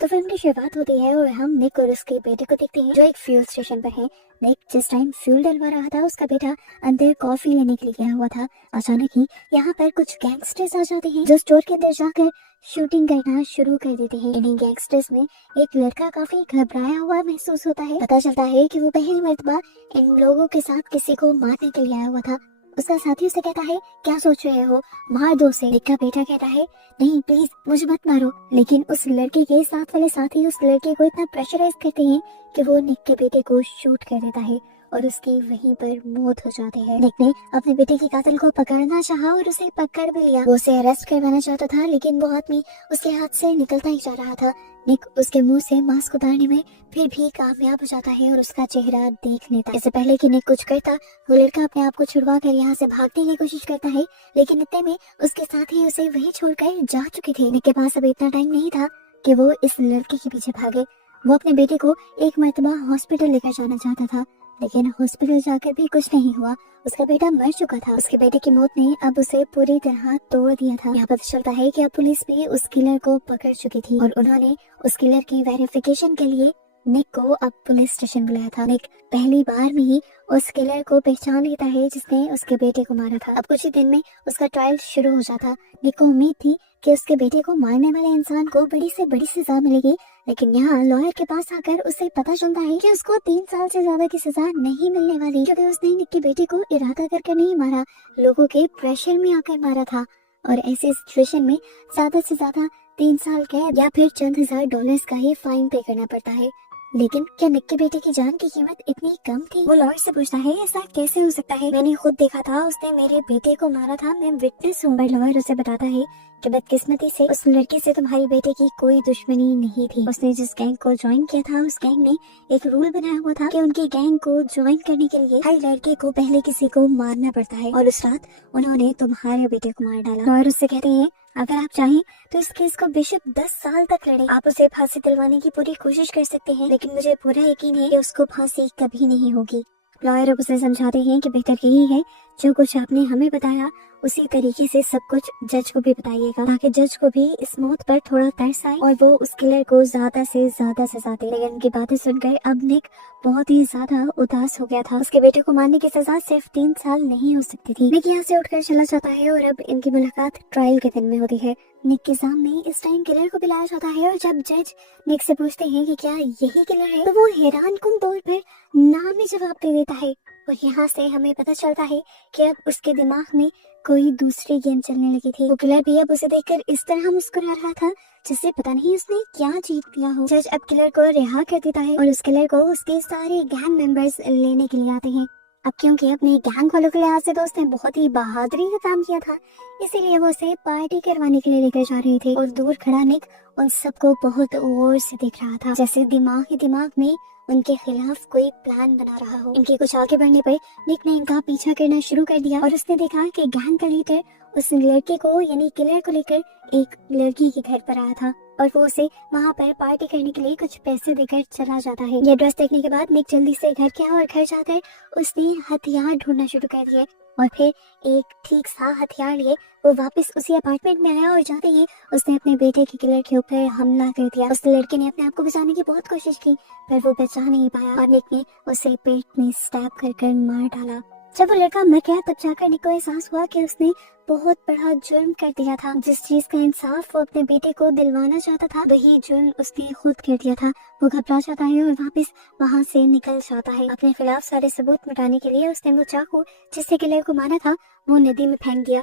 तो फिल्म की शुरुआत होती है और हम निक और उसके बेटे को देखते हैं जो एक फ्यूल स्टेशन पर है। निक जिस टाइम फ्यूल डलवा रहा था उसका बेटा अंदर कॉफी लेने के लिए गया हुआ था। अचानक ही यहाँ पर कुछ गैंगस्टर्स आ जाते हैं जो स्टोर के अंदर जाकर शूटिंग करना शुरू कर देते हैं। इन्हीं गैंगस्टर्स में एक लड़का काफी घबराया हुआ महसूस होता है। पता चलता है कि वो पहली मर्तबा इन लोगों के साथ किसी को मारने के लिए आया हुआ था। उसका साथी उसे कहता है क्या सोच रहे हो, मार दो उसे। निक का बेटा कहता है नहीं प्लीज मुझे मत मारो, लेकिन उस लड़के के साथ वाले साथी उस लड़के को इतना प्रेशराइज करते हैं कि वो निक के बेटे को शूट कर देता है और उसकी वहीं पर मौत हो जाती है। निक ने अपने बेटे के कातिल को पकड़ना चाहा और उसे पकड़ भी लिया। वो उसे अरेस्ट करवाना चाहता था लेकिन वो आदमी उसके हाथ से निकलता ही जा रहा था। निक उसके मुंह से मास्क उतारने में फिर भी कामयाब हो जाता है और उसका चेहरा देख लेता है। इससे पहले कि निक कुछ करता वो लड़का अपने आप को छुड़वा कर यहाँ से भागने की कोशिश करता है, लेकिन इतने में उसके साथ ही उसे वही छोड़कर जा चुके थे। निक के पास अब इतना टाइम नहीं था कि वो इस लड़के के पीछे भागे। वो अपने बेटे को एक मर्तबा हॉस्पिटल लेकर जाना चाहता था, लेकिन हॉस्पिटल जाकर भी कुछ नहीं हुआ। उसका बेटा मर चुका था। उसके बेटे की मौत ने अब उसे पूरी तरह तोड़ दिया था। यहाँ पता चलता है कि अब पुलिस भी उस किलर को पकड़ चुकी थी और उन्होंने उस किलर की वेरिफिकेशन के लिए निक को अब पुलिस स्टेशन बुलाया था। निक पहली बार में ही उस किलर को पहचान लेता है जिसने उसके बेटे को मारा था। अब कुछ ही दिन में उसका ट्रायल शुरू हो जाता। निक को उम्मीद थी कि उसके बेटे को मारने वाले इंसान को बड़ी से बड़ी सजा मिलेगी, लेकिन यहाँ लॉयर के पास आकर उसे पता चलता है कि उसको 3 साल से ज्यादा की सजा नहीं मिलने वाली, क्योंकि उसने निक के बेटे को इरादा करके नहीं मारा, लोगों के प्रेशर में आकर मारा था। और ऐसे सिचुएशन में ज्यादा से ज्यादा 3 साल कैद या फिर चंद $1000 का ही फाइन पे करना पड़ता है। लेकिन क्या निक के बेटे की जान की कीमत इतनी कम थी? वो लॉयर से पूछता है ऐसा कैसे हो सकता है, मैंने खुद देखा था, उसने मेरे बेटे को मारा था, मैं विटनेस हूँ। पर लॉयर उसे बताता है कि बदकिस्मती से उस लड़के से तुम्हारे बेटे की कोई दुश्मनी नहीं थी। उसने जिस गैंग को ज्वाइन किया था उस गैंग ने एक रूल बनाया हुआ था कि उनकी गैंग को ज्वाइन करने के लिए हर लड़के को पहले किसी को मारना पड़ता है, और उस रात उन्होंने तुम्हारे बेटे को मार डाला। लॉयर उससे कहते हैं अगर आप चाहें तो इस केस को बेशक 10 साल तक लड़े, आप उसे फांसी दिलवाने की पूरी कोशिश कर सकते हैं, लेकिन मुझे पूरा यकीन है कि उसको फांसी कभी नहीं होगी। लॉयर अब उसे समझाते हैं कि बेहतर यही है जो कुछ आपने हमें बताया उसी तरीके से सब कुछ जज को भी बताइएगा, ताकि जज को भी इस मौत पर थोड़ा तरस आए और वो उस किलर को ज्यादा से ज्यादा सजा दे। लेकिन उनकी बातें सुनकर अब निक बहुत ही ज्यादा उदास हो गया था। उसके बेटे को मारने की सजा सिर्फ 3 साल नहीं हो सकती थी। निक यहाँ से उठकर चला जाता है और अब इनकी मुलाकात ट्रायल के दिन में होती है। निक के सामने इस टाइम किलर को बुलाया जाता है और जब जज निक से पूछते हैं कि क्या यही किलर है, तो वो हैरानकुन तौर पर नाम ही जवाब दे देता है। और यहाँ से हमें पता चलता है कि अब उसके दिमाग में कोई दूसरी गेम चलने लगी थी। वो किलर भी अब उसे देखकर इस तरह मुस्कुरा रहा था जिससे पता नहीं उसने क्या जीत लिया हो। जज अब किलर को रिहा कर देता है और उस किलर को उसके सारे गैंग मेंबर्स लेने के लिए आते हैं। अब क्योंकि अपने गैंग वालों के लिहाज से दोस्त ने बहुत ही बहादुरी का काम किया था, इसीलिए वो उसे पार्टी करवाने के लिए लेकर जा रहे थे। और दूर खड़ा निक उन सबको बहुत गौर से देख रहा था, जैसे दिमाग ही दिमाग में उनके खिलाफ कोई प्लान बना रहा हो। इनके कुछ आगे बढ़ने पर निक ने इनका पीछा करना शुरू कर दिया और उसने देखा कि गैंग का लीडर उस लड़के को यानी किलर को लेकर एक लड़की के घर पर आया था और वो उसे वहाँ पर पार्टी करने के लिए कुछ पैसे देकर चला जाता है। ये ड्रेस देखने के बाद निक जल्दी से घर गया और घर जाकर उसने हथियार ढूंढना शुरू कर दिए और फिर एक ठीक सा हथियार लिए वो वापस उसी अपार्टमेंट में आया और जाते ही उसने अपने बेटे के किलर के ऊपर हमला कर दिया। उस लड़के ने अपने आप को बचाने की बहुत कोशिश की पर वो बचा नहीं पाया और निक ने उसे पेट में स्टैब कर मार डाला। जब वो लड़का मर गया तब जाकर निक को एहसास हुआ कि उसने बहुत बड़ा जुर्म कर दिया था। जिस चीज का इंसाफ वो अपने बेटे को दिलवाना चाहता था वही जुर्म उसने खुद कर दिया था। वो घबरा जाता है और वापस वहाँ से निकल जाता है। अपने खिलाफ सारे सबूत मिटाने के लिए उसने वो चाकू जिससे किलर को मारा था वो नदी में फेंक दिया।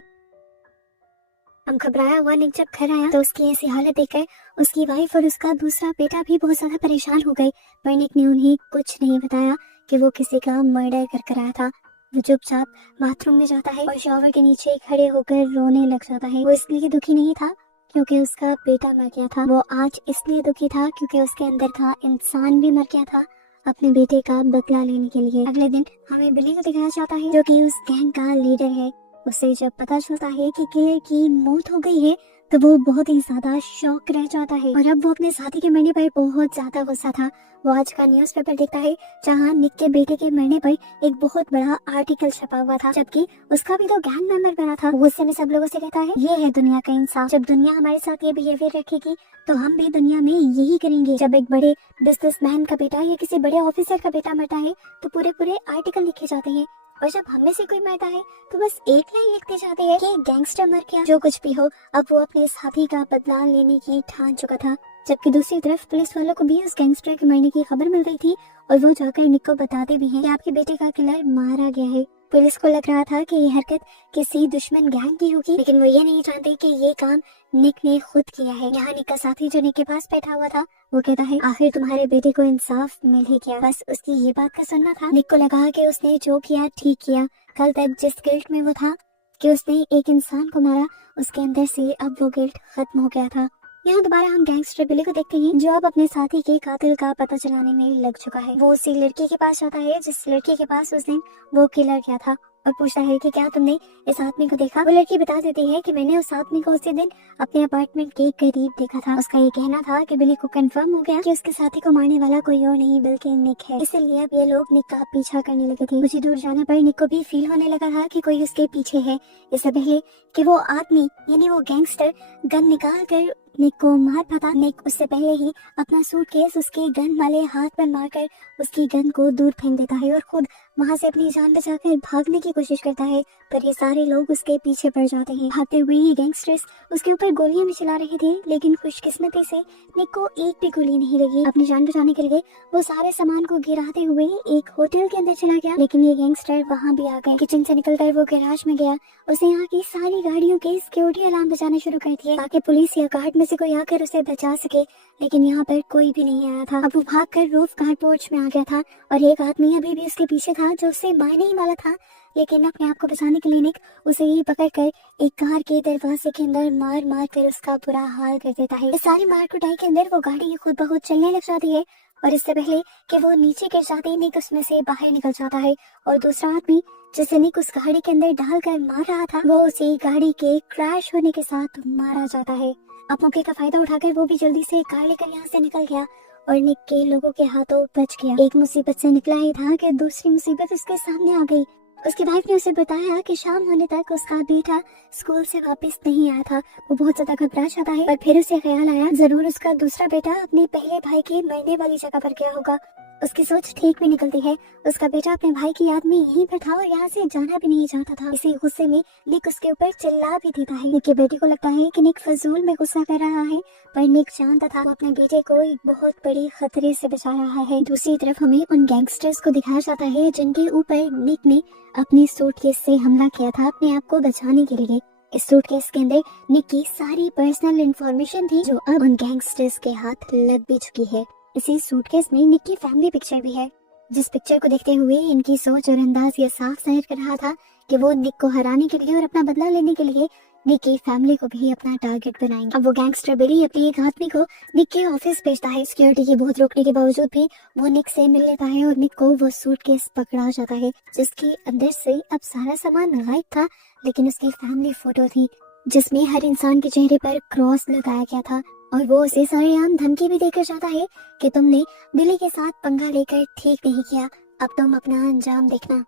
अब घबराया हुआ निक जब घर आया तो उसकी ऐसी हालत देखकर उसकी वाइफ और उसका दूसरा बेटा भी बहुत ज्यादा परेशान हो गए, पर निक ने उन्हें कुछ नहीं बताया कि वो किसी का मर्डर कर आया था। वो चुपचाप बाथरूम में जाता है और शॉवर के नीचे खड़े होकर रोने लग जाता है। वो इसलिए दुखी नहीं था क्योंकि उसका बेटा मर गया था, वो आज इसलिए दुखी था क्योंकि उसके अंदर का इंसान भी मर गया था अपने बेटे का बदला लेने के लिए। अगले दिन हमें बिली को दिखाया जाता है जो कि उस गैंग का लीडर है। उसे जब पता चलता है कि किलर की मौत हो गई है तो वो बहुत ही ज्यादा शॉक रह जाता है और अब वो अपने साथी के मरने पर बहुत ज्यादा गुस्सा था। वो आज का न्यूज़पेपर देखता है जहाँ निक के बेटे के मरने पर एक बहुत बड़ा आर्टिकल छपा हुआ था, जबकि उसका भी तो गैंग मेंबर बना था। वो गुस्से में सब लोगों से कहता है, ये है दुनिया का इंसाफ। जब दुनिया हमारे साथ ये बिहेवियर रखेगी तो हम भी दुनिया में यही करेंगे। जब एक बड़े बिजनेसमैन का बेटा या किसी बड़े ऑफिसर का बेटा मरता है तो पूरे पूरे आर्टिकल लिखे जाते हैं, और जब हम में से कोई मरता है तो बस एक लाइन लिखते जाते हैं कि गैंगस्टर मर गया। जो कुछ भी हो, अब वो अपने साथी का बदला लेने की ठान चुका था। जबकि दूसरी तरफ पुलिस वालों को भी उस गैंगस्टर के मरने की खबर मिल गई थी और वो जाकर निक को बताते भी हैं कि आपके बेटे का किलर मारा गया है। पुलिस को लग रहा था कि ये हरकत किसी दुश्मन गैंग की होगी, लेकिन वो ये नहीं जानते कि ये काम निक ने खुद किया है। यहाँ निक का साथी जो निक के पास बैठा हुआ था वो कहता है, आखिर तुम्हारे बेटे को इंसाफ मिल ही गया, बस उसकी ये बात का सुनना था। निक को लगा कि उसने जो किया ठीक किया। कल तक जिस गिल्ट में वो था कि उसने एक इंसान को मारा, उसके अंदर से अब वो गिल्ट खत्म हो गया था। यहाँ दोबारा हम गैंगस्टर बिली को देखते हैं जो अब अपने साथी के कातिल का पता चलाने में लग चुका है। वो उसी लड़की के पास जाता है जिस लड़की के पास उस दिन वो किलर किया था और पूछता है कि क्या तुमने इस आदमी को देखा। वो लड़की बता देती है कि मैंने उस आदमी को उसी दिन अपने अपार्टमेंट के करीब देखा था। उसका ये कहना था कि बिली को कंफर्म हो गया कि उसके साथी को मारने वाला कोई और नहीं बल्कि निक है। इसलिए अब ये लोग निक का पीछा करने लगे थे। कुछ ही दूर जाने पर निक को भी फील होने लगा था कि कोई उसके पीछे है। इससे पहले कि वो आदमी यानी वो गैंगस्टर गन निकाल कर निक को मार पाता, निक उससे पहले ही अपना सूटकेस उसके गन वाले हाथ पर मारकर उसकी गन को दूर फेंक देता है और खुद वहां से अपनी जान बचाकर भागने की कोशिश करता है। पर ये सारे लोग उसके पीछे पड़ जाते हैं। भागते हुए ये गैंगस्टर्स उसके ऊपर गोलियां भी चला रहे थे, लेकिन खुशकिस्मती से निक को एक भी गोली नहीं लगी। अपनी जान बचाने के लिए वो सारे सामान को गिराते हुए एक होटल के अंदर चला गया, लेकिन ये गैंगस्टर वहाँ भी आ गए। किचन से निकलकर वो गैराज में गया। उसने यहाँ की सारी गाड़ियों के सिक्योरिटी अलार्म बजाने शुरू कर दिए ताकि पुलिस या गार्ड में से कोई आकर उसे बचा सके, लेकिन यहाँ पर कोई भी नहीं आया था। अब वो भागकर रूफ गार्ड पोर्च में आ गया था और एक आदमी अभी भी उसके पीछे था जो उसे मारने ही वाला था, लेकिन अपने आप को बचाने के लिए निक उसे ही पकड़कर एक कार के दरवाजे के अंदर मार मार कर उसका बुरा हाल कर देता है। इस सारी मार कुटाई के अंदर वो गाड़ी खुद ब खुद चलने लग जाती है और इससे पहले कि वो नीचे गिर जाती है निक उसमें से बाहर निकल जाता है और दूसरा आदमी जिसे निक उस गाड़ी के अंदर डालकर मार रहा था वो उसी गाड़ी के क्रैश होने के साथ मारा जाता है। अब मौके का फायदा उठाकर वो भी जल्दी से कार लेकर यहाँ से निकल गया और निक के लोगों के हाथों बच गया। एक मुसीबत से निकला ही था कि दूसरी मुसीबत उसके सामने आ गई। उसकी वाइफ ने उसे बताया कि शाम होने तक उसका बेटा स्कूल से वापस नहीं आया था। वो बहुत ज्यादा घबरा जाता है, पर फिर उसे ख्याल आया जरूर उसका दूसरा बेटा अपने पहले भाई के मरने वाली जगह पर गया होगा। उसकी सोच ठीक भी निकलती है। उसका बेटा अपने भाई की याद में यहीं पर था और यहाँ से जाना भी नहीं चाहता था। इसी गुस्से में निक उसके ऊपर चिल्ला भी देता है। निक के बेटे को लगता है कि निक फजूल में गुस्सा कर रहा है, पर निक जानता था वो अपने बेटे को एक बहुत बड़ी खतरे से बचा रहा है। दूसरी तरफ हमें उन गैंगस्टर्स को दिखाया जाता है जिनके ऊपर निक ने अपने सूटकेस से हमला किया था अपने आप को बचाने के लिए। इस सूटकेस के अंदर निक की सारी पर्सनल इंफॉर्मेशन थी जो अब उन गैंगस्टर्स के हाथ लग भी चुकी है। इसी सूटकेस में निक की फैमिली पिक्चर भी है, जिस पिक्चर को देखते हुए इनकी सोच और अंदाज ये साफ जाहिर कर रहा था कि वो निक को हराने के लिए और अपना बदला लेने के लिए निक की फैमिली को भी अपना टारगेट बनाएंगे। अब वो गैंगस्टर बिली अपने एक आदमी को निक के ऑफिस भेजता है। सिक्योरिटी की बहुत रोकने के बावजूद भी वो निक से मिल लेता है और निक को वो सूटकेस पकड़ा जाता है जिसके अंदर से अब सारा सामान गायब था, लेकिन उसकी फैमिली फोटो थी जिसमें हर इंसान के चेहरे पर क्रॉस लगाया गया था और वो उसे सरेआम धमकी भी देकर जाता है कि तुमने बिली के साथ पंगा लेकर ठीक नहीं किया, अब तुम अपना अंजाम देखना।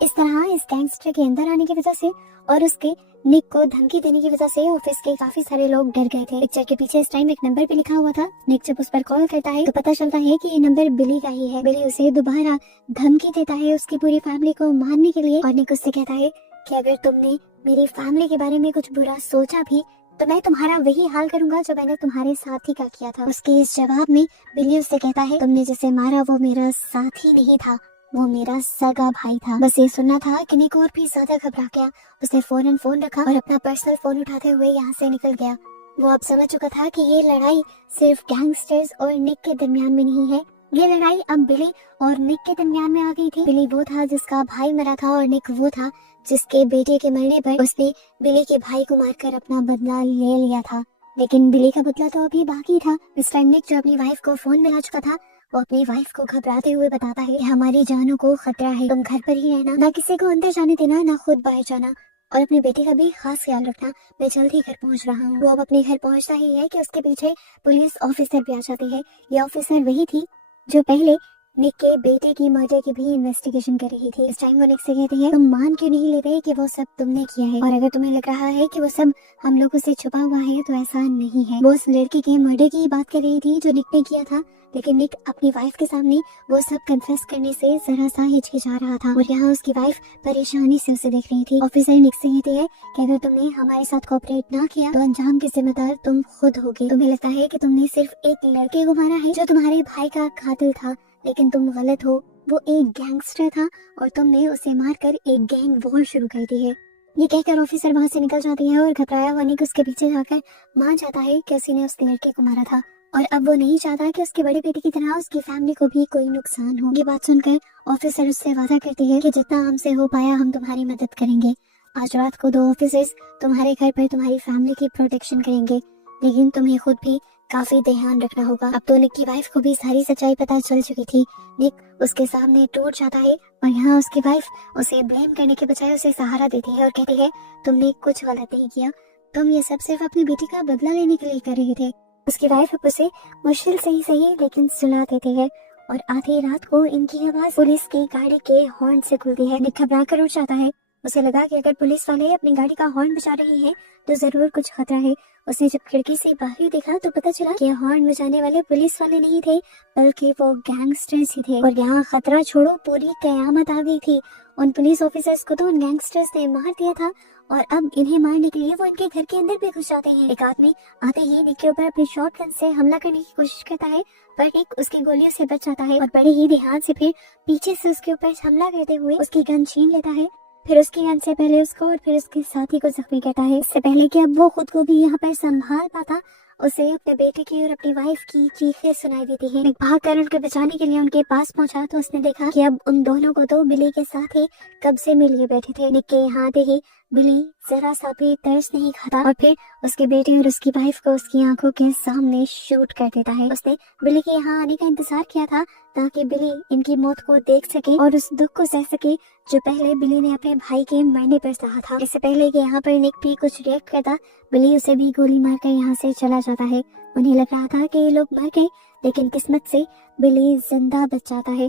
इस तरह इस गैंगस्टर के अंदर आने की वजह से और उसके निक को धमकी देने की वजह से ऑफिस के काफी सारे लोग डर गए थे। पिक्चर के पीछे इस टाइम एक नंबर भी लिखा हुआ था। निक जब उस पर कॉल करता है तो पता चलता है कि ये नंबर बिली का ही है। बिली उसे दोबारा धमकी देता है उसकी पूरी फैमिली को मारने के लिए और निक उससे कहता है कि अगर तुमने मेरी फैमिली के बारे में कुछ बुरा सोचा भी तो मैं तुम्हारा वही हाल करूंगा जो मैंने तुम्हारे साथी का किया था। उसके इस जवाब में बिली उससे कहता है तुमने जिसे मारा वो मेरा साथी नहीं था, वो मेरा सगा भाई था। बस ये सुनना था कि निक और भी ज्यादा घबरा गया। उसने फौरन फोन रखा और अपना पर्सनल फोन उठाते हुए यहाँ से निकल गया। वो अब समझ चुका था कि ये लड़ाई सिर्फ गैंगस्टर्स और निक के दरमियान में नहीं है, ये लड़ाई अब बिली और निक के दरमियान में आ गई थी। बिली वो था जिसका भाई मरा था और निक वो था जिसके बेटे के मरने पर उसने बिली के भाई को मारकर अपना बदला ले लिया था। लेकिन बिली का बदला तो अभी बाकी था। इस टाइम निक जो अपनी वाइफ को फोन मिला चुका था वो अपनी वाइफ को घबराते हुए बताता है कि हमारी जानों को खतरा है, तुम घर पर ही रहना, ना किसी को अंदर जाने देना, ना खुद बाहर जाना। और अपने बेटे का भी खास ख्याल रखना, मैं जल्द ही घर पहुंच रहा हूँ। वो अब अपने घर पहुंचता ही है कि उसके पीछे पुलिस ऑफिसर भी आ जाती है। ये ऑफिसर वही थी जो पहले निक के बेटे की मर्डर की भी इन्वेस्टिगेशन कर रही थी। इस टाइम वो निक से कहती है, तुम मान क्यों नहीं लेते कि वो सब तुमने किया है, और अगर तुम्हें लग रहा है कि वो सब हम लोगों से छुपा हुआ है तो ऐसा नहीं है। वो उस लड़की के मर्डर की बात कर रही थी जो निक ने किया था, लेकिन निक अपनी वाइफ के सामने वो सब कन्फेस करने से जरा सा हिचकिचा रहा था, और यहाँ उसकी वाइफ परेशानी से उसे देख रही थी। ऑफिसर निक से कहती है कि अगर तुमने हमारे साथ कोऑपरेट ना किया तो अंजाम के जिम्मेदार तुम खुद होगे। तुम्हें लगता है कि तुमने सिर्फ एक लड़के को मारा है जो तुम्हारे भाई का कातिल था, लेकिन तुम गलत हो। वो एक गैंगस्टर था और तुमने उसे मारकर एक गैंग वॉर शुरू कर दी है। ये कहकर ऑफिसर वहाँ से निकल जाती है और घबराया हुआ निक उसके पीछे जाकर मान जाता है कि उसी ने उस लड़के को मारा था, और अब वो नहीं चाहता कि उसके बड़े बेटे की तरह उसकी फैमिली को भी कोई नुकसान हो। ये बात सुनकर ऑफिसर उससे वादा करती है कि जितना हमसे हो पाया हम तुम्हारी मदद करेंगे। आज रात को 2 ऑफिसर्स तुम्हारे घर पर तुम्हारी फैमिली की प्रोटेक्शन करेंगे, लेकिन तुम्हें खुद भी काफी ध्यान रखना होगा। अब तो निक की वाइफ को भी सारी सच्चाई पता चल चुकी थी। निक उसके सामने टूट जाता है और यहाँ उसकी वाइफ उसे ब्लेम करने के बजाय उसे सहारा देती है और कहती है, तुमने कुछ गलत नहीं किया, तुम ये सब सिर्फ अपनी बेटी का बदला लेने के लिए कर रहे थे। उसकी वाइफ अब उसे मुश्किल से ही सही लेकिन सुला देती है, और आधी रात को इनकी आवाज पुलिस की गाड़ी के हॉर्न से खुलती है। निक घबरा कर उठ जाता है। उसे लगा कि अगर पुलिस वाले अपनी गाड़ी का हॉर्न बजा रहे हैं तो जरूर कुछ खतरा है। उसने जब खिड़की से बाहर देखा तो पता चला कि हॉर्न बजाने वाले पुलिस वाले नहीं थे, बल्कि वो गैंगस्टर्स ही थे। और यहाँ खतरा छोड़ो, पूरी कयामत आ गई थी। उन पुलिस ऑफिसर्स को तो उन गैंगस्टर्स ने मार दिया था, और अब इन्हें मारने के लिए वो इनके घर के अंदर भी घुस जाते हैं। एक आदमी आते ही निक के ऊपर अपनी शॉटगन से हमला करने की कोशिश करता है, पर निक उसकी गोलियों से बच जाता है और बड़े ही ध्यान से फिर पीछे से उसके ऊपर हमला करते हुए उसकी गन छीन लेता है। फिर उसकी गन से पहले उसको और फिर उसके साथी को जख्मी करता है। इससे पहले कि अब वो खुद को भी यहाँ पर संभाल पाता, उसे अपने बेटे की और अपनी वाइफ की चीखें सुनाई देती है। निक भागकर उनके बचाने के लिए उनके पास पहुंचा तो उसने देखा कि अब उन दोनों को तो बिली के साथ ही कब्जे में लिए बैठे थे। निक के यहाँ आते ही बिली जरा सा भी तरस नहीं खाता और फिर उसके बेटे और उसकी वाइफ को उसकी आंखों के सामने शूट कर देता है। उसने बिली के यहाँ आने का इंतजार किया था ताकि बिली इनकी मौत को देख सके और उस दुख को सह सके जो पहले बिली ने अपने भाई के मरने पर सहा था। इससे पहले कि यहाँ पर निक भी कुछ रिएक्ट करता, बिली उसे भी गोली मारकर यहाँ से चला जाता है। उन्हें लग रहा था कि ये लोग मर गए, लेकिन किस्मत से बिली जिंदा बच जाता है।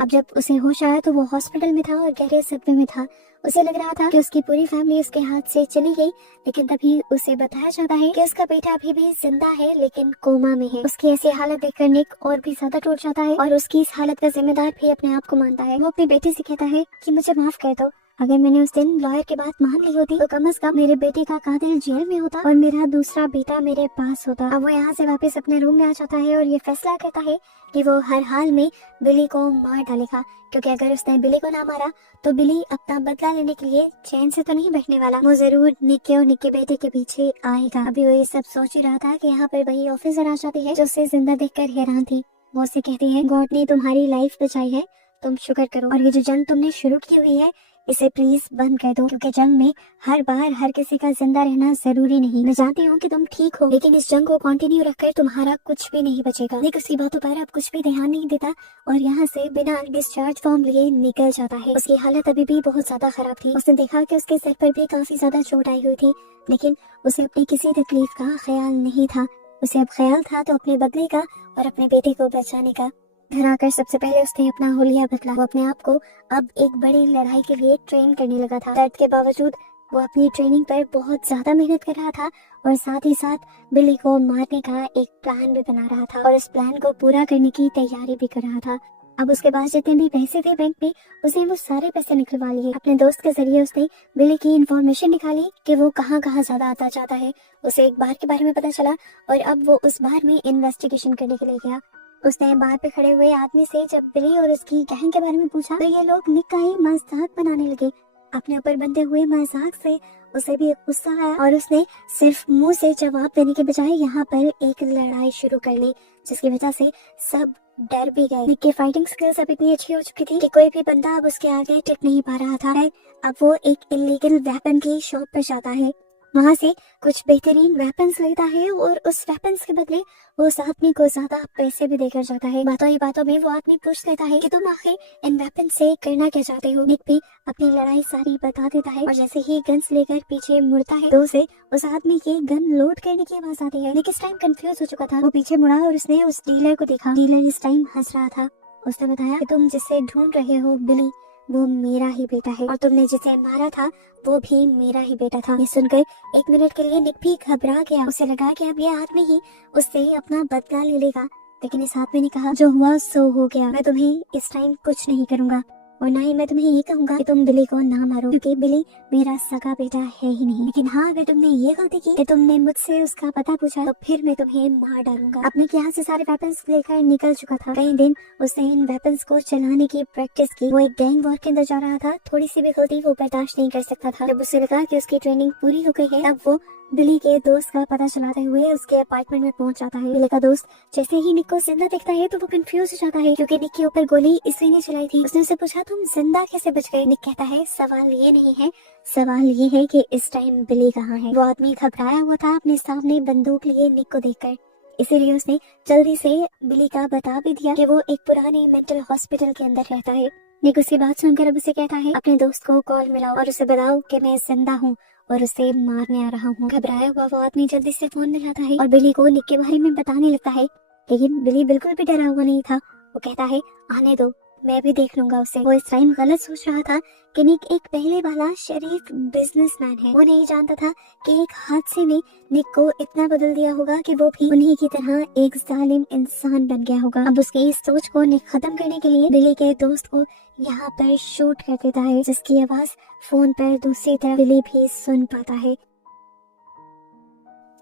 अब जब उसे होश आया तो वो हॉस्पिटल में था और गहरे सदमे में था। उसे लग रहा था कि उसकी पूरी फैमिली उसके हाथ से चली गई, लेकिन तभी उसे बताया जाता है कि उसका बेटा अभी भी जिंदा है लेकिन कोमा में है। उसकी ऐसी हालत देखकर निक और भी ज्यादा टूट जाता है और उसकी इस हालत का जिम्मेदार भी अपने आप को मानता है। वो अपने बेटे से कहता है कि मुझे माफ कर दो, अगर मैंने उस दिन लॉयर की बात मान ली होती तो कम से कम मेरे बेटे का कातिल जेल में होता और मेरा दूसरा बेटा मेरे पास होता। अब वो यहाँ से वापस अपने रूम में आ जाता है और ये फैसला करता है कि वो हर हाल में बिली को मार डालेगा, क्योंकि अगर उसने बिली को ना मारा तो बिली अपना बदला लेने के लिए चैन से तो नहीं बैठने वाला। वो जरूर निक और निक के बेटे के पीछे आएगा। अभी वो ये सब सोच ही रहा था कि यहाँ पर वही ऑफिसर आ जाती है जो उसे जिंदा देखकर हैरान थी। वो उसे कहती है, गॉड ने तुम्हारी लाइफ बचाई है, तुम शुक्र करो, और ये जो जंग तुमने शुरू की हुई है इसे प्लीज बंद कर दो, क्योंकि जंग में हर बार हर किसी का जिंदा रहना जरूरी नहीं। मैं जानती हूँ कि तुम ठीक हो, लेकिन इस जंग को कंटिन्यू रखकर तुम्हारा कुछ भी नहीं बचेगा। निक उसकी बातों पर अब कुछ भी ध्यान नहीं देता और यहाँ से बिना डिस्चार्ज फॉर्म लिए निकल जाता है। उसकी हालत अभी भी बहुत ज्यादा खराब थी। उसने देखा कि उसके सर पर भी काफी ज्यादा चोट आई हुई थी, लेकिन उसे अपनी किसी तकलीफ का ख्याल नहीं था। उसे अब ख्याल था तो अपने बदले का और अपने बेटे को बचाने का। घर आकर सबसे पहले उसने अपना हुलिया बदला। वो अपने आप को अब एक बड़ी लड़ाई के लिए ट्रेन करने लगा था। दर्द के बावजूद वो अपनी ट्रेनिंग पर बहुत ज्यादा मेहनत कर रहा था और साथ ही साथ बिली को मारने का एक प्लान भी बना रहा था और इस प्लान को पूरा करने की तैयारी भी कर रहा था। अब उसके पास जितने भी पैसे थे बैंक में, उसने वो सारे पैसे निकलवा लिए। अपने दोस्त के जरिए उसने बिली की इंफॉर्मेशन निकाली कि वो कहाँ कहाँ ज्यादा आता जाता है। उसे एक बार के बारे में पता चला और अब वो उस बार में इन्वेस्टिगेशन करने के लिए गया। उसने बाहर पे खड़े हुए आदमी से जब बिली और उसकी गैंग के बारे में पूछा तो ये लोग निक का ही मजाक बनाने लगे। अपने ऊपर बनते हुए मजाक से उसे भी गुस्सा आया और उसने सिर्फ मुंह से जवाब देने के बजाय यहाँ पर एक लड़ाई शुरू कर ली, जिसकी वजह से सब डर भी गए। निक की फाइटिंग स्किल्स अब इतनी अच्छी हो चुकी थी कि कोई भी बंदा अब उसके आगे टिक नहीं पा रहा था। अब वो एक इलीगल वेपन की शॉप पर जाता है वहाँ से कुछ बेहतरीन वेपन्स लेता है और उस वेपन्स के बदले वो उस आदमी को ज्यादा पैसे भी देकर जाता है। बातों ही बातों में वो आदमी पूछ लेता है कि तुम आखिर इन वेपन से करना क्या चाहते हो। निक भी अपनी लड़ाई सारी बता देता है और जैसे ही गन्स लेकर पीछे मुड़ता है तो उसे उस आदमी की गन लोड करने की आवाज आती है। निक इस टाइम कंफ्यूज हो चुका था। वो पीछे मुड़ा और उसने उस डीलर को देखा। डीलर इस टाइम हंस रहा था। उसने बताया कि तुम जिसे ढूंढ रहे हो बिली, वो मेरा ही बेटा है और तुमने जिसे मारा था वो भी मेरा ही बेटा था। ये सुनकर 1 मिनट के लिए निक भी घबरा गया। उसे लगा कि अब ये आदमी ही उससे अपना बदला ले लेगा, लेकिन इस आदमी ने कहा जो हुआ सो हो गया। मैं तुम्हें इस टाइम कुछ नहीं करूंगा और ना ही मैं तुम्हें ये कहूंगा कि तुम बिली को ना मारो, क्योंकि बिली मेरा सगा बेटा है ही नहीं। लेकिन हाँ, अगर तुमने ये गलती की कि तुमने मुझसे उसका पता पूछा तो फिर मैं तुम्हें मार डालूंगा। अपने यहाँ से सारे वेपन्स लेकर निकल चुका था। कई दिन उसने इन वेपन्स को चलाने की प्रैक्टिस की। वो एक गैंग वॉर के अंदर जा रहा था। थोड़ी सी भी गलती वो बर्दाश्त नहीं कर सकता था। जब उसे लगा कि उसकी ट्रेनिंग पूरी हो गई है तब वो बिली के दोस्त का पता चलाते हुए उसके अपार्टमेंट में पहुंच जाता है। बिली का दोस्त जैसे ही निक को जिंदा देखता है तो वो कंफ्यूज हो जाता है, क्योंकि निक के ऊपर गोली इसलिए ने चलाई थी। उसने उसे पूछा तुम जिंदा कैसे बच गए। निक कहता है सवाल ये नहीं है, सवाल ये है कि इस टाइम बिली कहाँ है। वो आदमी घबराया हुआ था अपने सामने बंदूक लिए निक को देखकर, इसीलिए उसने जल्दी से बिली का बता भी दिया कि वो एक पुराने मेंटल हॉस्पिटल के अंदर रहता है। निक उसकी बात सुनकर अब उसे कहता है अपने दोस्त को कॉल मिलाओ और उसे बताओ कि मैं जिंदा हूँ और उसे मारने आ रहा हूँ। घबराया हुआ वो आदमी जल्दी से फोन मिलाता है और बिली को निक के बारे में बताने लगता है, लेकिन बिली बिल्कुल भी डरा हुआ नहीं था। वो कहता है आने दो, मैं भी देख लूंगा उसे। वो इस टाइम गलत सोच रहा था कि निक एक पहले वाला शरीफ बिजनेसमैन है। वो नहीं जानता था कि एक हादसे ने निक को इतना बदल दिया होगा कि वो भी उन्हीं की तरह एक जालिम इंसान बन गया होगा। अब उसकी इस सोच को निक खत्म करने के लिए बिली के दोस्त को यहाँ पर शूट कर देता है, जिसकी आवाज फोन पर दूसरी तरफ बिली भी सुन पाता है।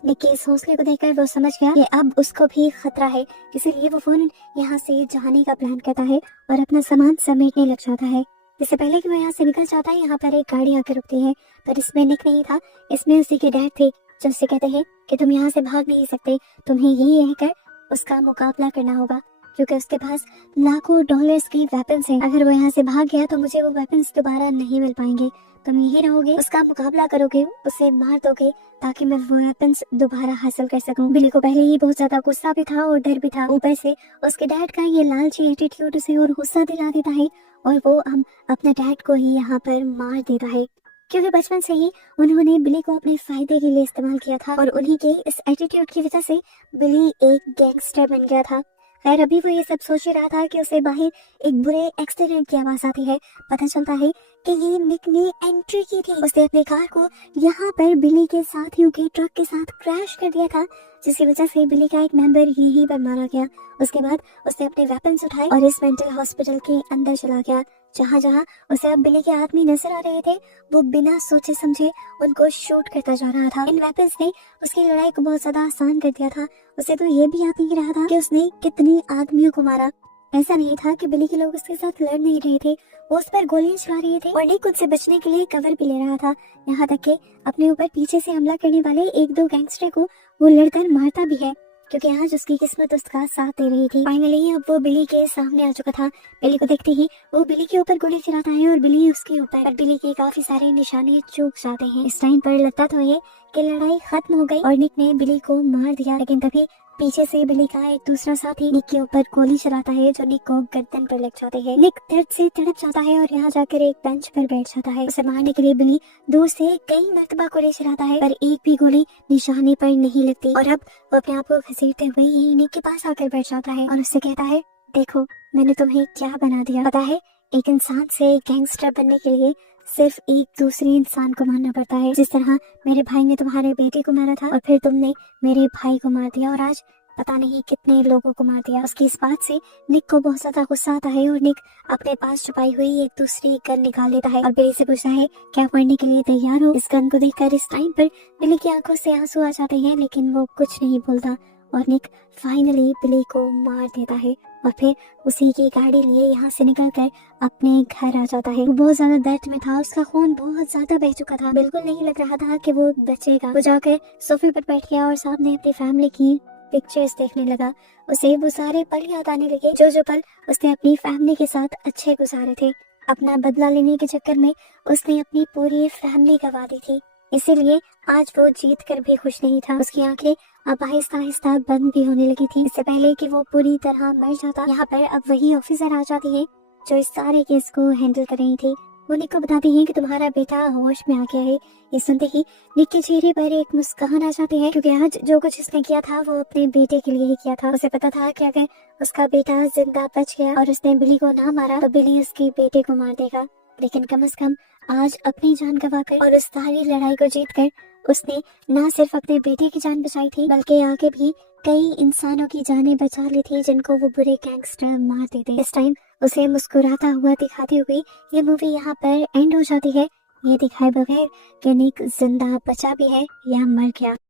निक के इस हौसले को देखकर वो समझ गया कि अब उसको भी खतरा है, इसीलिए वो फौरन यहाँ से जाने का प्लान करता है और अपना सामान समेटने लग जाता है। इससे पहले कि वो यहाँ से निकल जाता है, यहाँ पर एक गाड़ी आकर रुकती है, पर इसमें निक नहीं था, इसमें उसी के डैड थे, जो उससे कहते हैं कि तुम यहाँ से भाग नहीं सकते, तुम्हें यही रहकर उसका मुकाबला करना होगा, क्योंकि उसके पास लाखों डॉलर्स की वेपन्स हैं। अगर वो यहाँ से भाग गया तो मुझे वो वेपन्स दोबारा नहीं मिल पाएंगे। तुम यही रहोगे, उसका मुकाबला करोगे, उसे मार दोगे ताकि मैं वो वेपन्स दोबारा हासिल कर सकूं। बिली को पहले ही बहुत ज्यादा गुस्सा भी था और डर भी था। ऊपर से उसके डैड का ये लालची एटीट्यूड उसे और गुस्सा दिला देता है और वो अपने डैड को ही यहाँ पर मार देता है, क्योंकि बचपन से ही उन्होंने बिली को अपने फायदे के लिए इस्तेमाल किया था और उन्हीं के इस एटीट्यूड की वजह से बिली एक गैंगस्टर बन गया था। खैर अभी वो ये सब सोच ही रहा था कि उसे बाहर एक बुरे एक्सीडेंट की आवाज आती है। पता चलता है कि ये निक ने एंट्री की थी। उसने अपनी कार को यहाँ पर बिली के साथियों के ट्रक के साथ क्रैश कर दिया था, जिसकी वजह से बिली का एक मेंबर यहीं पर मारा गया। उसके बाद उसने अपने वेपन्स उठाए और इस मेंटल हॉस्पिटल के अंदर चला गया। जहाँ जहाँ उसे अब बिली के आदमी नजर आ रहे थे, वो बिना सोचे समझे उनको शूट करता जा रहा था। इन वेपन्स ने उसकी लड़ाई को बहुत ज्यादा आसान कर दिया था। उसे तो ये भी याद नहीं रहा था कि उसने कितने आदमियों को मारा। ऐसा नहीं था कि बिली के लोग उसके साथ लड़ नहीं रहे थे, वो उस पर गोलियां चला रहे थे और निक खुद से बचने के लिए कवर भी ले रहा था। यहाँ तक कि अपने ऊपर पीछे से हमला करने वाले 1-2 गैंगस्टर को वो लड़कर मारता भी है, क्योंकि आज उसकी किस्मत उसका साथ दे रही थी। फाइनली अब वो बिली के सामने आ चुका था। बिली को देखते ही वो बिली के ऊपर गोली चलाता है और बिली उसके ऊपर, पर बिली के काफी सारे निशाने चूक जाते हैं। इस टाइम पर लगता तो ये कि लड़ाई खत्म हो गई और निक ने बिली को मार दिया, लेकिन तभी पीछे से बिली का एक दूसरा साथी निक के ऊपर गोली चलाता है, जो निक को गर्दन पर लग जाते हैं। निक दर्द से तड़प जाता है और यहाँ जाकर एक बेंच पर बैठ जाता है। उसे मारने के लिए बिली दूर से कई मरतबा गोली चलाता है, पर एक भी गोली निशाने पर नहीं लगती और अब वो अपने आप को घसीटते हुए ही निक के पास आकर बैठ जाता है और उससे कहता है, देखो मैंने तुम्हें क्या बना दिया। पता है, एक इंसान से गैंगस्टर बनने के लिए सिर्फ एक दूसरे इंसान को मारना पड़ता है। जिस तरह मेरे भाई ने तुम्हारे बेटे को मारा था और फिर तुमने मेरे भाई को मार दिया और आज पता नहीं कितने लोगों को मार दिया। उसकी इस बात से निक को बहुत ज्यादा गुस्सा आता है और निक अपने पास छुपाई हुई एक दूसरी गन निकाल लेता है और बिली से पूछता है, क्या मरने के लिए तैयार हो। इस गन को देखकर इस टाइम पर बिली की आंखों से आंसू आ जाते हैं, लेकिन वो कुछ नहीं बोलता और निक फाइनली बिली को मार देता है और फिर उसी की गाड़ी लिए यहाँ से निकलकर अपने घर आ जाता है। वो बहुत ज्यादा दर्द में था, उसका खून बहुत ज्यादा बह चुका था, बिल्कुल नहीं लग रहा था कि वो बचेगा। वो जाकर सोफे पर बैठ गया और सामने अपनी फैमिली की पिक्चर्स देखने लगा। उसे वो सारे पल याद आने लगे, जो पल उसने अपनी फैमिली के साथ अच्छे गुजारे थे। अपना बदला लेने के चक्कर में उसने अपनी पूरी फैमिली गंवा दी थी। इसीलिए आज वो जीत कर भी खुश नहीं था। उसकी आंखें अब आहिस्ता आहिस्ता बंद भी होने लगी थी। इससे पहले कि वो पूरी तरह मर जाता, यहाँ पर अब वही ऑफिसर आ जाती है जो इस सारे केस को हैंडल कर रही थी। वो निक को बताती है कि तुम्हारा बेटा होश में आ गया है। ये सुनते ही निक के चेहरे पर एक मुस्कान आ जाती है, क्योंकि आज जो कुछ इसने किया था वो अपने बेटे के लिए ही किया था। उसे पता था कि अगर उसका बेटा जिंदा बच गया और उसने बिली को ना मारा तो बिली उसके बेटे को मार देगा। लेकिन कम से कम आज अपनी जान गंवाकर और उस सारी लड़ाई को जीतकर उसने न सिर्फ अपने बेटे की जान बचाई थी, बल्कि आगे भी कई इंसानों की जानें बचा ली थी जिनको वो बुरे गैंगस्टर मारते थे। इस टाइम उसे मुस्कुराता हुआ दिखाते हुए ये मूवी यहाँ पर एंड हो जाती है, ये दिखाए बगैर कि निक जिंदा बचा भी है या मर गया।